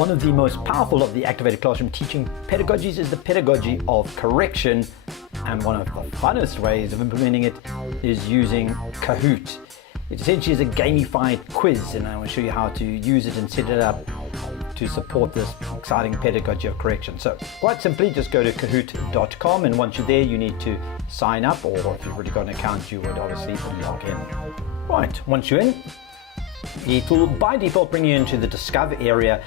One of the most powerful of the activated classroom teaching pedagogies is the pedagogy of correction, and one of the funnest ways of implementing it is using Kahoot. It essentially is a gamified quiz, and I will show you how to use it and set it up to support this exciting pedagogy of correction. So quite simply, just go to kahoot.com, and once you're there you need to sign up, or if you've already got an account you would obviously log in. Right, once you're in, it will by default bring you into the Discover area.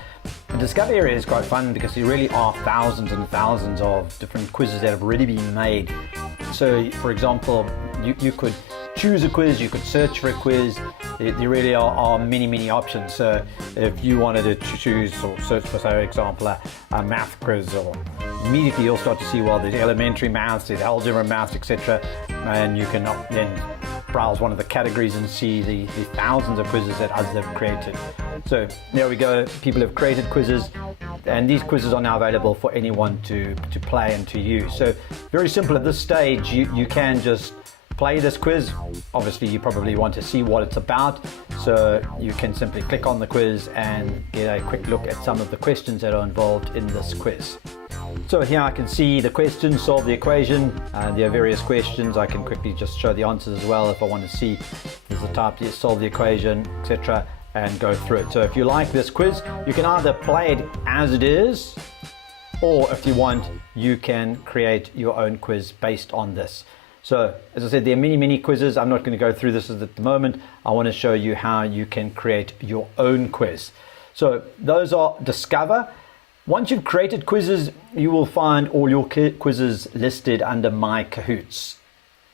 The Discover area is quite fun because there really are thousands and thousands of different quizzes that have already been made. So for example, you could choose a quiz, you could search for a quiz. There really are many options. So if you wanted to choose or search for, say, for example, a math quiz, or immediately you'll start to see, well, there's elementary maths, there's algebra maths, etc. And you can then browse one of the categories and see the thousands of quizzes that others have created. So there we go, people have created quizzes, and these quizzes are now available for anyone to play and to use. So very simple at this stage, you can just play this quiz. Obviously you probably want to see what it's about, so you can simply click on the quiz and get a quick look at some of the questions that are involved in this quiz. So here I can see the questions, solve the equation, and there are various questions. I can quickly just show the answers as well if I want to see. There's the type, yes, solve the equation, etc., and go through it. So if you like this quiz, you can either play it as it is, or if you want, you can create your own quiz based on this. So as I said, there are many quizzes. I'm not going to go through this at the moment. I want to show you how you can create your own quiz. So those are Discover. Once you've created quizzes, you will find all your quizzes listed under My Kahoots.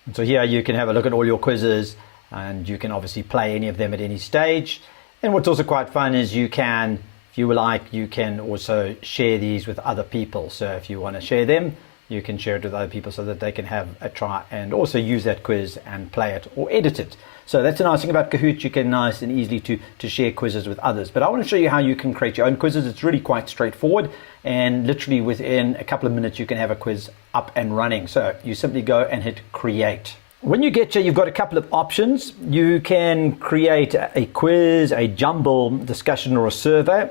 And so here you can have a look at all your quizzes, and you can obviously play any of them at any stage. And what's also quite fun is you can, if you like, you can also share these with other people. So if you want to share them, you can share it with other people so that they can have a try and also use that quiz and play it or edit it. So that's the nice thing about Kahoot. You can nice and easily to share quizzes with others. But I want to show you how you can create your own quizzes. It's really quite straightforward, and literally within a couple of minutes you can have a quiz up and running. So you simply go and hit create. When you get here, you've got a couple of options. You can create a quiz, a jumble, discussion, or a survey.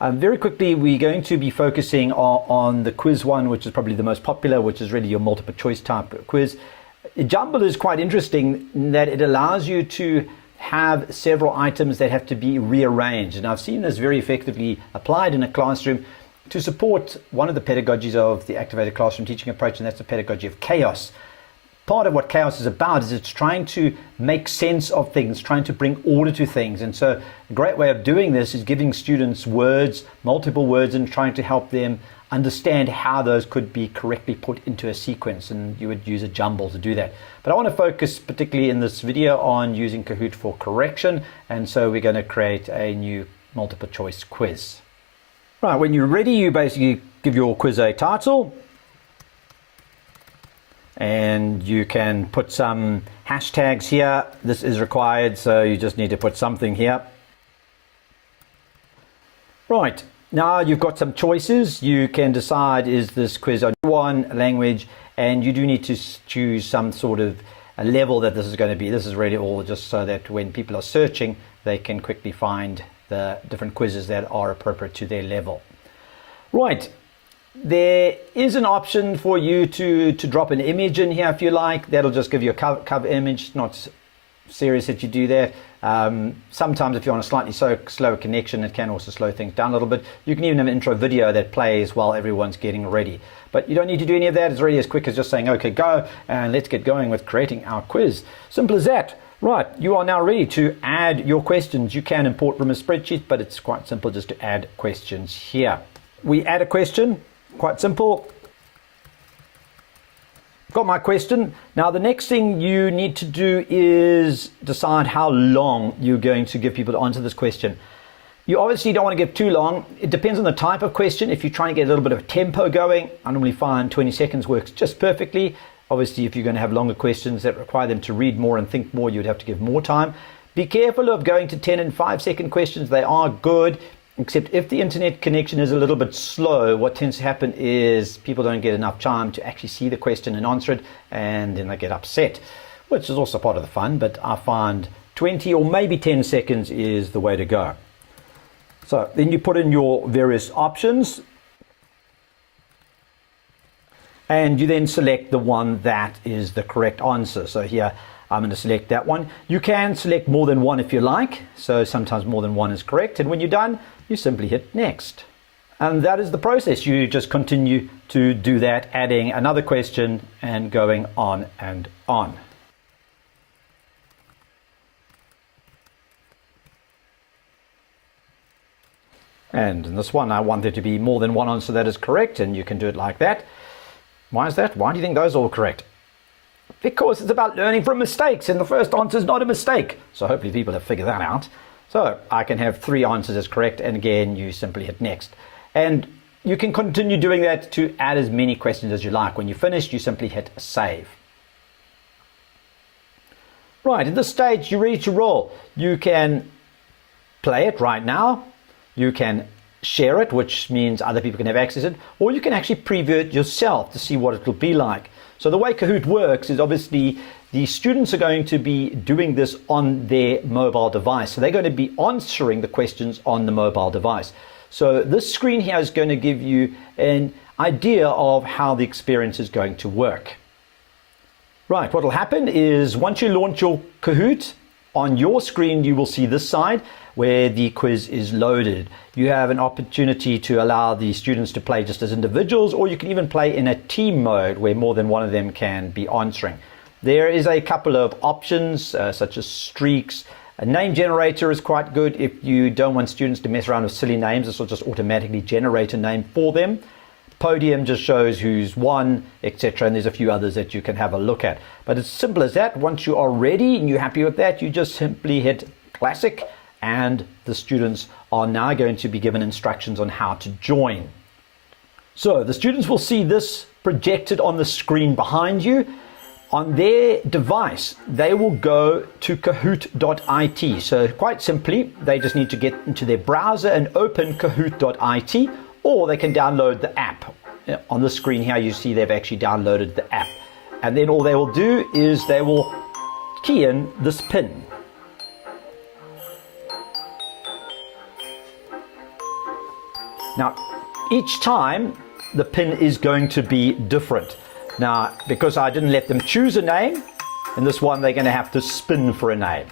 Very quickly, we're going to be focusing on the quiz one, which is probably the most popular, which is really your multiple choice type quiz. Jumble is quite interesting in that it allows you to have several items that have to be rearranged. And I've seen this very effectively applied in a classroom to support one of the pedagogies of the activated classroom teaching approach, and that's the pedagogy of chaos. Part of what chaos is about is it's trying to make sense of things, trying to bring order to things. And so a great way of doing this is giving students words, multiple words, and trying to help them understand how those could be correctly put into a sequence, and you would use a jumble to do that. But I want to focus particularly in this video on using Kahoot for correction, and so we're going to create a new multiple choice quiz. Right, when you're ready, you basically give your quiz a title, and you can put some hashtags here. This is required, so you just need to put something here. Right, now you've got some choices. You can decide, is this quiz on one language, and you do need to choose some sort of a level that this is going to be. This is really all just so that when people are searching, they can quickly find the different quizzes that are appropriate to their level. Right. There is an option for you to drop an image in here if you like. That'll just give you a cover image. Not serious that you do that. Sometimes if you're on a slightly slower connection, it can also slow things down a little bit. You can even have an intro video that plays while everyone's getting ready. But you don't need to do any of that. It's really as quick as just saying, okay, go, and let's get going with creating our quiz. Simple as that. Right, you are now ready to add your questions. You can import from a spreadsheet, but it's quite simple just to add questions here. We add a question. Quite simple. Got my question. Now the next thing you need to do is decide how long you're going to give people to answer this question. You obviously don't want to give too long. It depends on the type of question. If you're trying to get a little bit of a tempo going, I normally find 20 seconds works just perfectly. Obviously, if you're going to have longer questions that require them to read more and think more, you'd have to give more time. Be careful of going to 10 and 5-second questions. They are good. Except if the internet connection is a little bit slow, what tends to happen is people don't get enough time to actually see the question and answer it, and then they get upset, which is also part of the fun. But I find 20 or maybe 10 seconds is the way to go. So then you put in your various options, and you then select the one that is the correct answer. So here I'm going to select that one. You can select more than one if you like, so sometimes more than one is correct, and when you're done you simply hit next. And that is the process. You just continue to do that, adding another question and going on and on. And in this one, I want there to be more than one answer that is correct, and you can do it like that. Why is that? Why do you think those are all correct? Because it's about learning from mistakes, and the first answer is not a mistake. So hopefully people have figured that out. So I can have 3 answers as correct, and again, you simply hit next. And you can continue doing that to add as many questions as you like. When you're finished, you simply hit save. Right, at this stage, you're ready to roll. You can play it right now. You can share it, which means other people can have access to it, or you can actually preview it yourself to see what it will be like. So the way Kahoot works is obviously the students are going to be doing this on their mobile device. So they're going to be answering the questions on the mobile device. So this screen here is going to give you an idea of how the experience is going to work. Right, what will happen is once you launch your Kahoot, on your screen you will see this side where the quiz is loaded. You have an opportunity to allow the students to play just as individuals, or you can even play in a team mode where more than one of them can be answering. There is a couple of options such as streaks. A name generator is quite good if you don't want students to mess around with silly names. This will just automatically generate a name for them. Podium just shows who's won, etc. And there's a few others that you can have a look at. But it's simple as that. Once you are ready and you're happy with that, you just simply hit classic, and the students are now going to be given instructions on how to join. So the students will see this projected on the screen behind you. On their device, they will go to kahoot.it. So quite simply, they just need to get into their browser and open kahoot.it, or they can download the app. On the screen here, you see they've actually downloaded the app. And then all they will do is they will key in this pin. Now, each time the pin is going to be different. Now, because I didn't let them choose a name, in this one they're going to have to spin for a name.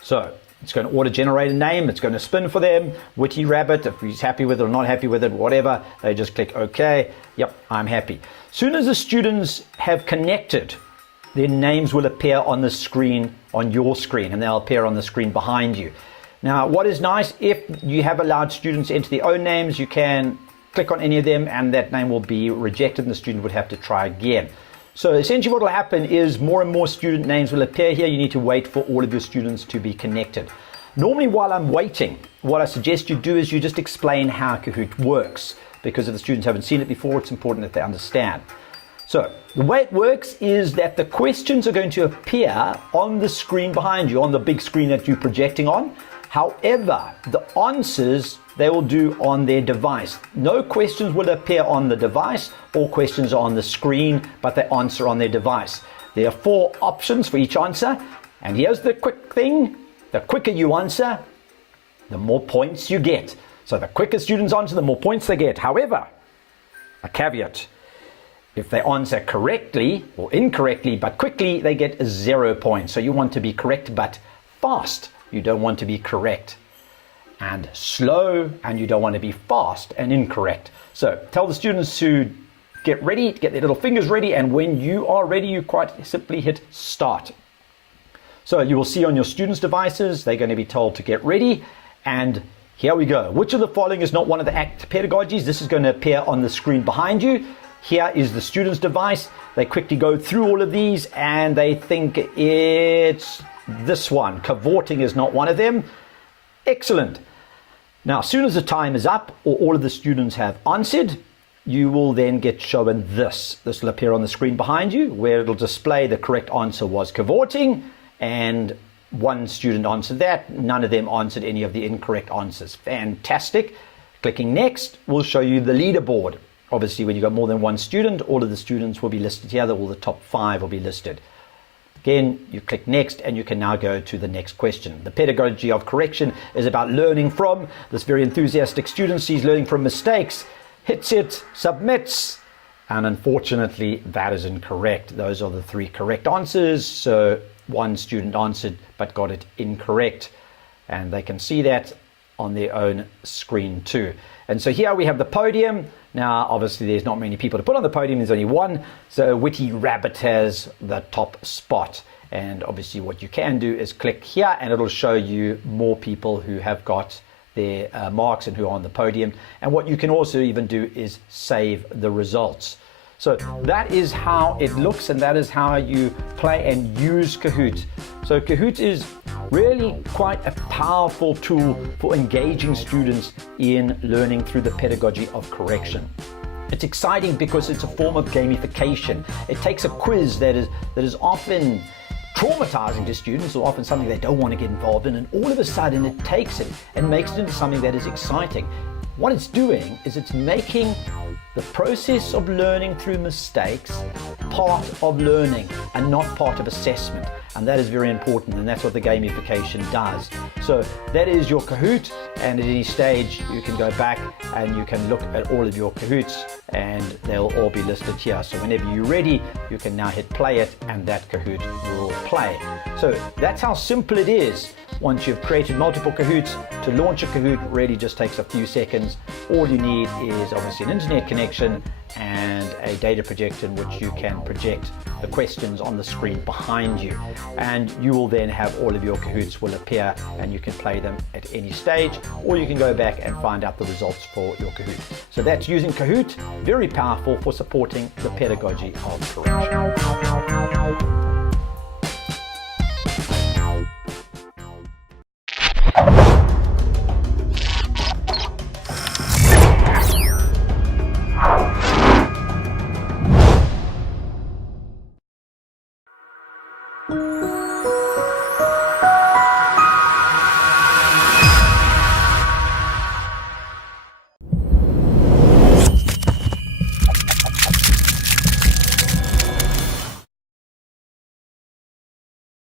So it's going to auto-generate a name, it's going to spin for them. Witty Rabbit, if he's happy with it or not happy with it, whatever, they just click OK. Yep, I'm happy. Soon as the students have connected, their names will appear on the screen, on your screen, and they'll appear on the screen behind you. Now, what is nice, if you have allowed students to enter their own names, you can click on any of them and that name will be rejected and the student would have to try again. So essentially what will happen is more and more student names will appear here. You need to wait for all of your students to be connected. Normally while I'm waiting, what I suggest you do is you just explain how Kahoot works, because if the students haven't seen it before, it's important that they understand. So the way it works is that the questions are going to appear on the screen behind you, on the big screen that you're projecting on. However, the answers they will do on their device. No questions will appear on the device. All questions are on the screen, but they answer on their device. There are 4 options for each answer. And here's the quick thing. The quicker you answer, the more points you get. So the quicker students answer, the more points they get. However, a caveat. If they answer correctly or incorrectly, but quickly, they get 0 points. So you want to be correct, but fast. You don't want to be correct and slow, and you don't want to be fast and incorrect. So tell the students to get ready, get their little fingers ready, and when you are ready, you quite simply hit start. So you will see on your students' devices, they're going to be told to get ready, and here we go. Which of the following is not one of the ACT pedagogies? This is going to appear on the screen behind you. Here is the student's device. They quickly go through all of these and they think it's this one. Cavorting is not one of them. Excellent. Now, as soon as the time is up or all of the students have answered, you will then get shown this. This will appear on the screen behind you where it'll display the correct answer was cavorting, and one student answered that. None of them answered any of the incorrect answers. Fantastic. Clicking next will show you the leaderboard. Obviously, when you've got more than one student, all of the students will be listed here. All the top 5 will be listed. Again, you click next and you can now go to the next question. The pedagogy of correction is about learning from. This very enthusiastic student sees learning from mistakes, hits it, submits, and unfortunately that is incorrect. Those are the 3 correct answers. So one student answered but got it incorrect, and they can see that on their own screen too. And so here we have the podium. Now, obviously, there's not many people to put on the podium. There's only one. So Witty Rabbit has the top spot. And obviously, what you can do is click here, and it'll show you more people who have got their marks and who are on the podium. And what you can also even do is save the results. So that is how it looks, and that is how you play and use Kahoot. So Kahoot is really quite a powerful tool for engaging students in learning through the pedagogy of correction. It's exciting because it's a form of gamification. It takes a quiz that is often traumatizing to students, or often something they don't want to get involved in, and all of a sudden it takes it and makes it into something that is exciting. What it's doing is it's making the process of learning through mistakes part of learning and not part of assessment. And that is very important, and that's what the gamification does. So that is your Kahoot, and at any stage you can go back and you can look at all of your Kahoots, and they'll all be listed here. So whenever you're ready, you can now hit play it, and that Kahoot will play. So that's how simple it is. Once you've created multiple Kahoots, to launch a Kahoot really just takes a few seconds. All you need is obviously an internet connection and a data projector in which you can project the questions on the screen behind you, and you will then have all of your Kahoots will appear, and you can play them at any stage, or you can go back and find out the results for your Kahoot. So that's using Kahoot, very powerful for supporting the pedagogy of correction.